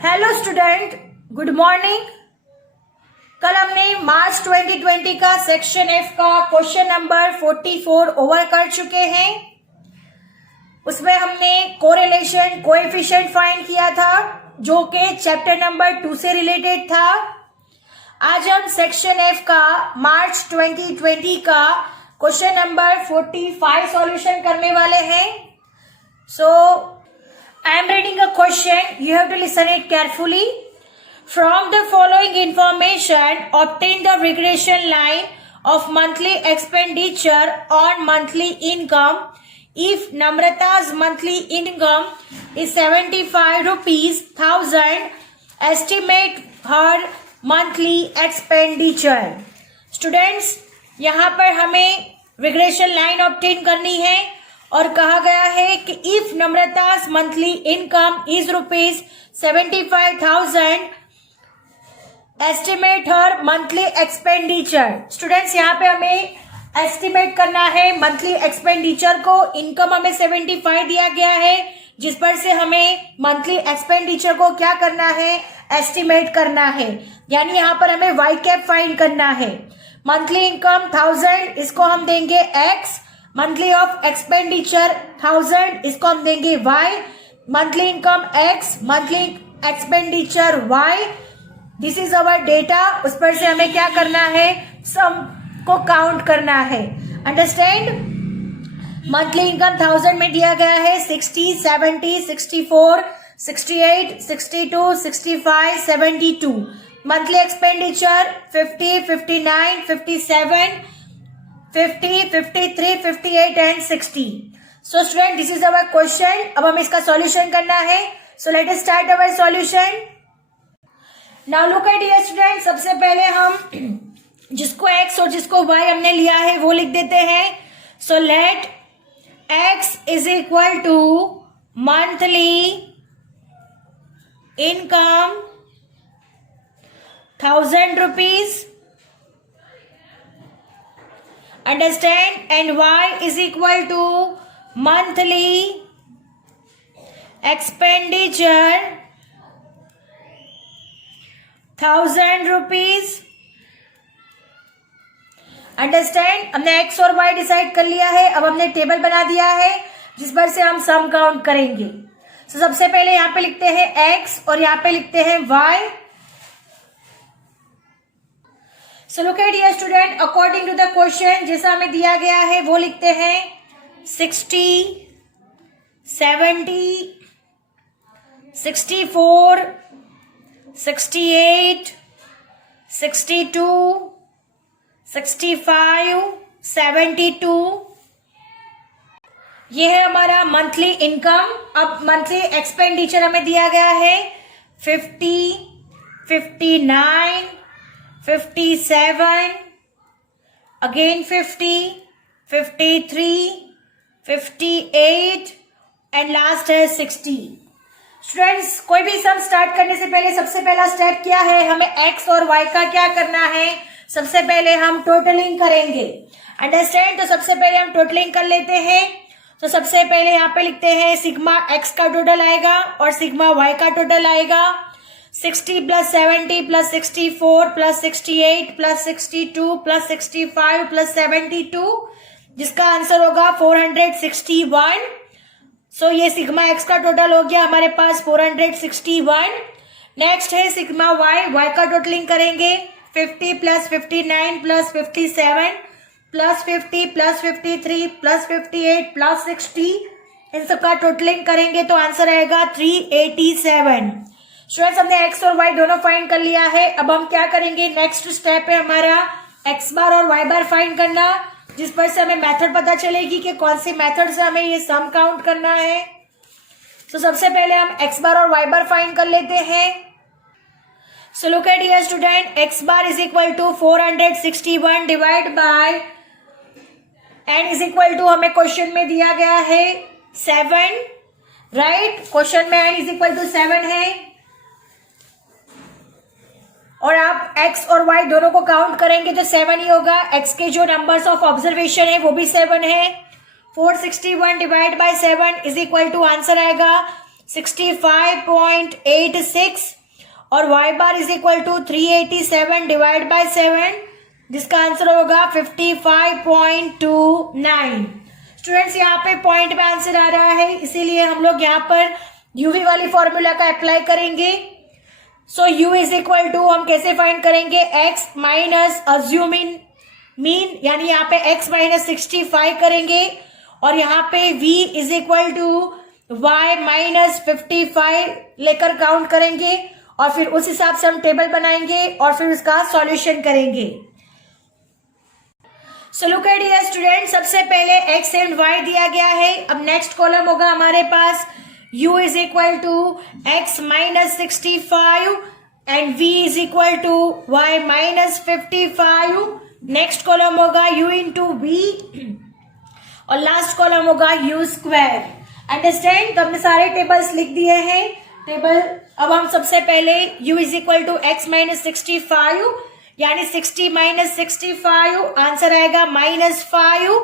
Hello student, good morning. कल हमने मार्च 2020 का सेक्शन एफ का क्वेश्चन नंबर 44 ओवर कर चुके हैं। उसमें हमने कोरिलेशन कोएफिशिएंट फाइंड किया था जो कि चैप्टर नंबर 2 से रिलेटेड था। आज हम सेक्शन एफ का मार्च 2020 का क्वेश्चन नंबर 45 सॉल्यूशन करने वाले हैं। सो I am reading a question. You have to listen it carefully. From the following information, obtain the regression line of monthly expenditure on monthly income. If Namrata's monthly income is 75 rupees 1000, estimate her monthly expenditure. Students, यहाँ पर हमें regression line obtain करनी है और कहा गया है कि if Namrata's monthly income is ₹75,000, estimate her monthly expenditure. Students, यहाँ पे हमें एस्टिमेट करना है मंथली एक्सपेंडिचर को। इनकम हमें 75 दिया गया है, जिस पर से हमें मंथली एक्सपेंडिचर को क्या करना है, एस्टिमेट करना है। यानी यहाँ पर हमें वाई कैप फाइंड करना है। मंथली इनकम 1000, इसको हम देंगे x। मंथली ऑफ एक्सपेंडिचर 1000, इसको हम देंगे y। Monthly income x, monthly expenditure y। This is our data. उस पर से हमें क्या करना है, सम को काउंट करना है। अंडरस्टैंड। मंथली इनकम 1000 में दिया गया है 60, 70, 64, 68, 62, 65, 72। Monthly expenditure 50, 59, 57, 50, 53, 58 and 60। So student, this is our question. अब हम इसका सॉल्यूशन करना है। सो let us start our solution. Now look at here student. सबसे पहले हम जिसको x और जिसको y हमने लिया है वो लिख देते हैं। So let x is equal to monthly income 1000 rupees, understand, and y is equal to monthly expenditure 1000 rupees। Understand. हमने x और y डिसाइड कर लिया है। अब हमने टेबल बना दिया है जिस पर से हम सम काउंट करेंगे। तो सबसे पहले यहाँ पे लिखते हैं x और यहाँ पे लिखते हैं y। So look at here student, according to the question जैसा हमें दिया गया है वो लिखते हैं 60, 70, 64, 68, 62, 65, 72। ये है हमारा मंथली इनकम। अब मंथली एक्सपेंडिचर हमें दिया गया है 50, 59, 57, again 50, 53, 58 एंड लास्ट है 60। स्टूडेंट्स, कोई भी सम स्टार्ट करने से पहले सबसे पहला स्टेप क्या है, हमें x और y का क्या करना है, सबसे पहले हम टोटलिंग करेंगे। अंडरस्टैंड। तो सबसे पहले हम टोटलिंग कर लेते हैं। तो सबसे पहले यहाँ पे लिखते हैं सिग्मा x का टोटल आएगा और सिग्मा y का टोटल आएगा। 60 plus 70 plus 64 plus 68 plus 62 plus 65 plus 72, जिसका आंसर होगा 461। सो ये सिग्मा एक्स का टोटल हो गया हमारे पास 461। नेक्स्ट है सिग्मा वाई। वाई का टोटलिंग करेंगे 50 plus 59 plus 57 plus 50 plus 53 plus 58 plus 60। इन सबका टोटलिंग करेंगे तो आंसर आएगा 387। स्टूडेंट्स, हमने x और y दोनों फाइंड कर लिया है। अब हम क्या करेंगे, नेक्स्ट स्टेप है हमारा x बार और y बार फाइंड करना, जिस पर से हमें मेथड पता चलेगी कि कौन सी मेथड से हमें ये सम काउंट करना है। तो सबसे पहले हम x बार और y बार फाइंड कर लेते हैं। So look at here student, x bar is equal to 461 divide by n is equal to, हमें क्वेश्चन में दिया गया है 7, राइट। क्वेश्चन में n इज इक्वल टू 7 है और आप x और y दोनों को काउंट करेंगे तो 7 ही होगा। x के जो नंबर्स ऑफ ऑब्जर्वेशन है वो भी 7 है। 461 divide by 7 is equal to answer आएगा 65.86 और y bar is equal to 387 divide by 7, जिसका आंसर होगा 55.29। स्टूडेंट्स यहाँ पे पॉइंट में आंसर आ रहा है, इसीलिए हम लोग यहाँ पर यूवी वाली फॉर्मूला का अप्लाई करेंगे। सो u इज इक्वल टू हम कैसे फाइंड करेंगे, x माइनस अज्यूमिंग मीन, यानी यहाँ पे x माइनस 65 करेंगे और यहाँ पे v is equal to y minus 55 लेकर काउंट करेंगे और फिर उस हिसाब से हम टेबल बनाएंगे और फिर उसका सॉल्यूशन करेंगे। सो लुक एट हियर स्टूडेंट, सबसे पहले x एंड y दिया गया है। अब नेक्स्ट कॉलम होगा हमारे पास u is equal to x minus 65 and v is equal to y minus 55। Next column होगा u इंटू v और लास्ट कॉलम होगा u स्क्वायर। अंडरस्टैंड? तो हमने सारे टेबल्स लिख दिए हैं। टेबल अब हम सबसे पहले u is equal to x minus 65 यानी 60 माइनस 65 आंसर आएगा -5,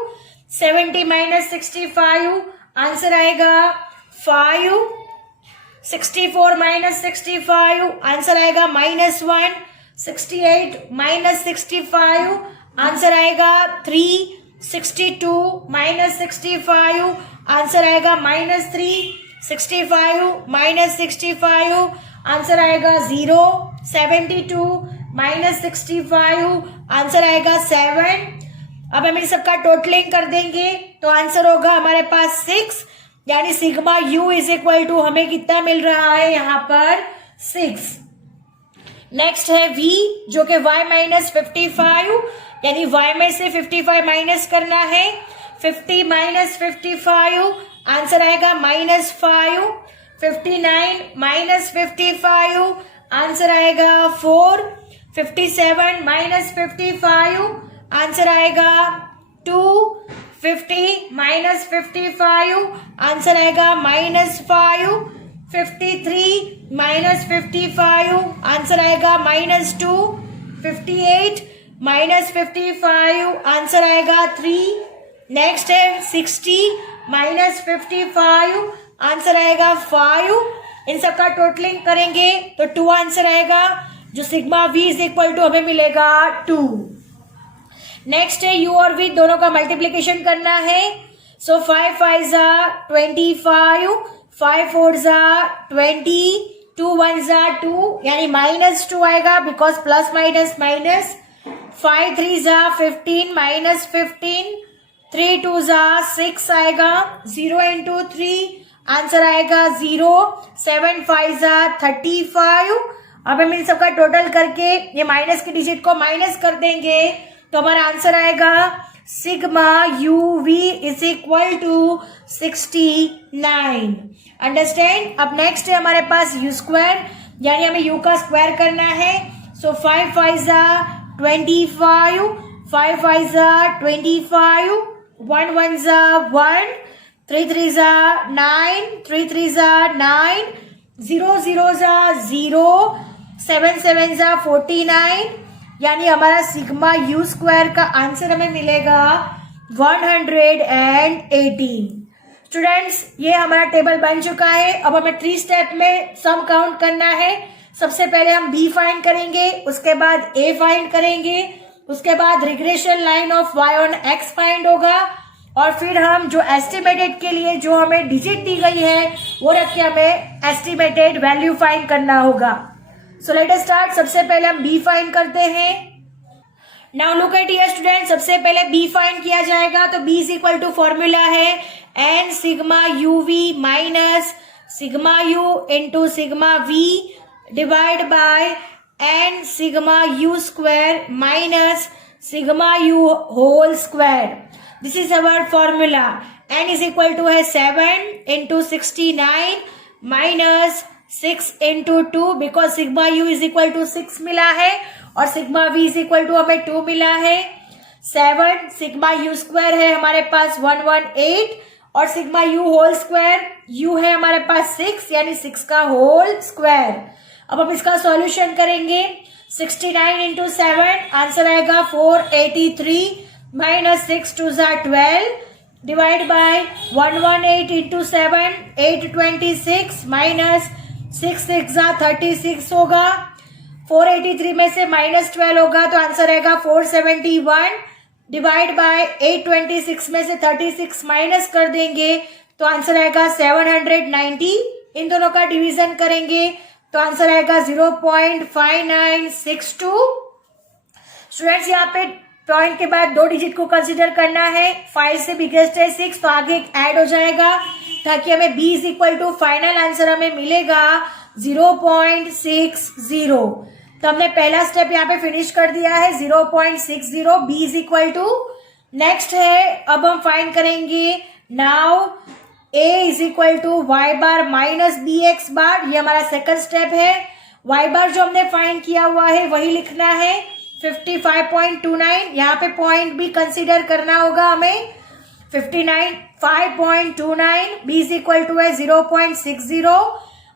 70 माइनस 65 आंसर आएगा 5, 64 माइनस 65 आंसर आएगा -1, 68 माइनस 65 आंसर आएगा 3, 62 माइनस 65 आंसर आएगा -3, 65 माइनस 65 आंसर आएगा 0, 72 माइनस 65 आंसर आएगा 7। अब हम इन सबका टोटलिंग कर देंगे तो आंसर होगा हमारे पास 6, यानी sigma u is equal to हमें कितना मिल रहा है यहाँ पर 6। नेक्स्ट है v जो कि y माइनस 55, यानी y में से 55 माइनस करना है। 50 माइनस 55 आंसर आएगा -5, 59 माइनस 55 आंसर आएगा 4, 57 माइनस 55 आंसर आएगा 2, 50 माइनस 55 आंसर आएगा -5, 53 माइनस 55 आंसर आएगा -2, 58 माइनस 55 आंसर आएगा 3। नेक्स्ट है 60 माइनस 55 आंसर आएगा 5। इन सबका टोटलिंग करेंगे तो 2 आंसर आएगा, जो sigma v is equal to हमें मिलेगा 2। नेक्स्ट है u और v दोनों का मल्टीप्लीकेशन करना है। सो 5 5 जा 25, 5 4 जा 20, 2 1 जा 2 यानी -2 आएगा बिकॉज प्लस माइनस माइनस। 5 3 जा 15 माइनस 15, 3 2 जा 6 आएगा, 0 इंटू 3 आंसर आएगा 0, 7 5 जा 35। अब हम इन सबका टोटल करके ये माइनस की डिजिट को माइनस कर देंगे तो हमारा आंसर आएगा sigma u v is equal to 69। Understand? अब नेक्स्ट है हमारे पास यू स्क्वायर, यानी हमें यू का स्क्वायर करना है। सो 5 5 जा 25, 5 5 जा 25, 1 1 जा 1, 3 3 जा 9, 3 3 जा 9, 0 0 जा 0, 7 7 जा 49, यानी हमारा सिग्मा यू स्क्वायर का आंसर हमें मिलेगा 118। स्टूडेंट्स, ये हमारा टेबल बन चुका है। अब हमें 3 स्टेप में सम काउंट करना है। सबसे पहले हम b फाइंड करेंगे, उसके बाद a फाइंड करेंगे, उसके बाद regression line of y on x find होगा और फिर हम जो एस्टिमेटेड के लिए जो हमें डिजिट दी गई है वो रख के हमें एस्टिमेटेड वैल्यू फाइंड करना होगा। So let us start. सबसे पहले हम b फाइंड करते हैं। Now look at here student, सबसे पहले b फाइंड किया जाएगा तो b is equal to formula है n sigma u v minus sigma u into sigma v divide by n sigma u square minus sigma u whole square. This is our formula. n is equal to है 7 into 69 minus 6 into 2 because sigma u is equal to 6 मिला है और sigma v is equal to हमें 2 मिला है। 7 sigma u square है हमारे पास 118 और sigma u whole square u है हमारे पास 6 यानी 6 का होल स्क्वायर। अब हम इसका सॉल्यूशन करेंगे। 69 इंटू 7 आंसर आएगा 483 माइनस 6 2 जा 12, डिवाइड बाय 118 इंटू 7 826 माइनस 6 6 36 होगा। 483 में से -12 होगा तो आंसर आएगा 471 डिवाइड बाय 826 में से 36 माइनस कर देंगे तो आंसर आएगा 790। इन दोनों का डिवीजन करेंगे तो आंसर आएगा 0.5962। स्टूडेंट्स यहाँ पे पॉइंट के बाद 2 डिजिट को कंसीडर करना है। 5 से बिगेस्ट है 6 तो आगे ऐड हो जाएगा ताकि हमें b is equal to final answer हमें मिलेगा 0.60। तो हमने पहला स्टेप यहाँ पे फिनिश कर दिया है 0.60 b is equal to. Next है अब हम फाइंड करेंगे now a is equal to y bar minus B X bar. ये हमारा सेकंड स्टेप है। y बार जो हमने फाइंड किया हुआ है वही लिखना है 55.29। यहाँ पे पॉइंट भी कंसीडर करना होगा हमें 5.29 b इज इक्वल टू है 0.60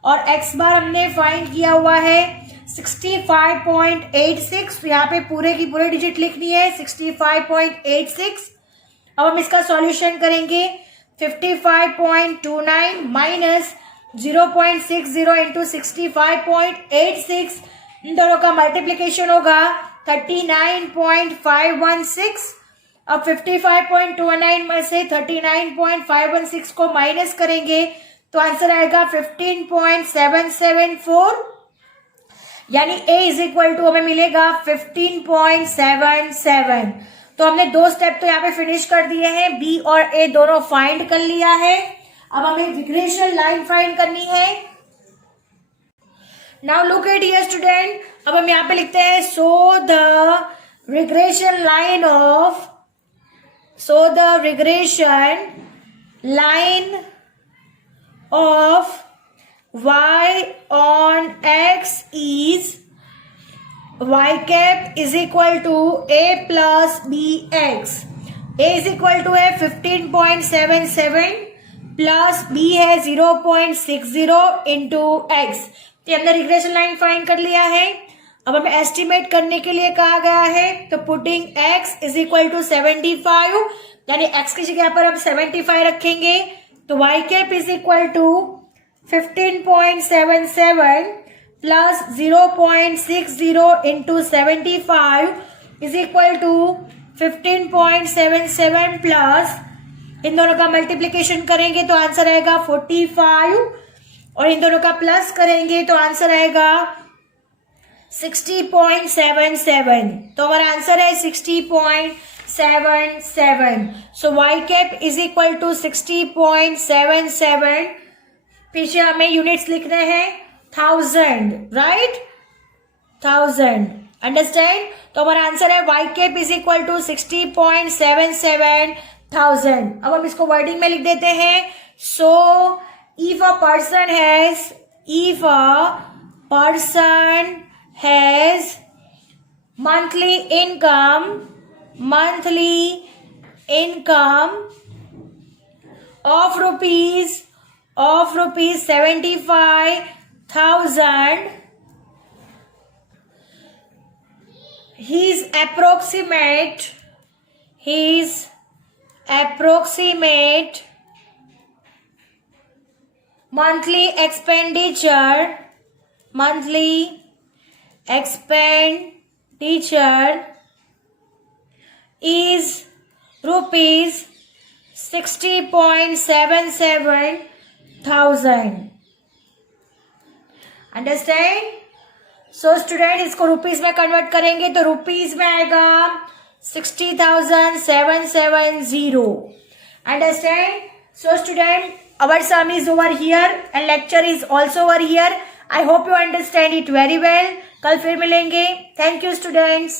और x बार हमने फाइंड किया हुआ है 65.86। तो यहाँ पे पूरे की पूरे डिजिट लिखनी है 65.86। अब हम इसका सॉल्यूशन करेंगे 55.29 माइनस 0.60 इंटू 65.86। इन दोनों का मल्टीप्लीकेशन होगा 39.516। अब 55.29 में से 39.516 को माइनस करेंगे तो आंसर आएगा 15.774 यानी a इज इक्वल टू हमें मिलेगा 15.77। तो हमने 2 स्टेप तो यहाँ पे फिनिश कर दिए हैं। b और a दोनों फाइंड कर लिया है। अब हमें रिग्रेशन लाइन फाइंड करनी है। Now look at here student. अब हम यहाँ पे लिखते हैं so the regression line of y on x is y cap is equal to a plus bx। a is equal to है 15.77 प्लस b है 0.60 इंटू x। तो हमने रिग्रेशन लाइन फाइंड कर लिया है। अब हमें एस्टिमेट करने के लिए कहा गया है तो putting x is equal to 75 यानी x की जगह पर हम 75 रखेंगे तो y cap is equal to 15.77 plus 0.60 into 75 is equal to 15.77 plus इन दोनों का मल्टीप्लीकेशन करेंगे तो आंसर आएगा 45 और इन दोनों का प्लस करेंगे तो आंसर आएगा 60.77। तो हमारा आंसर है 60.77। So y cap is equal to 60.77। पीछे हमें यूनिट्स लिखने हैं 1000 राइट 1000 अंडरस्टैंड। तो हमारा आंसर है y cap is equal to 60.77 1000। अब हम इसको वर्डिंग में लिख देते हैं। सो if a person has monthly income of rupees 75,000, his approximate monthly expenditure is rupees 60.77 thousand। Understand. So student इसको रुपीज में कन्वर्ट करेंगे तो रुपीज में आएगा 60,770। Understand. So student our sum is over here and lecture is also over here. I hope you understand it very well. कल फिर मिलेंगे। Thank you students.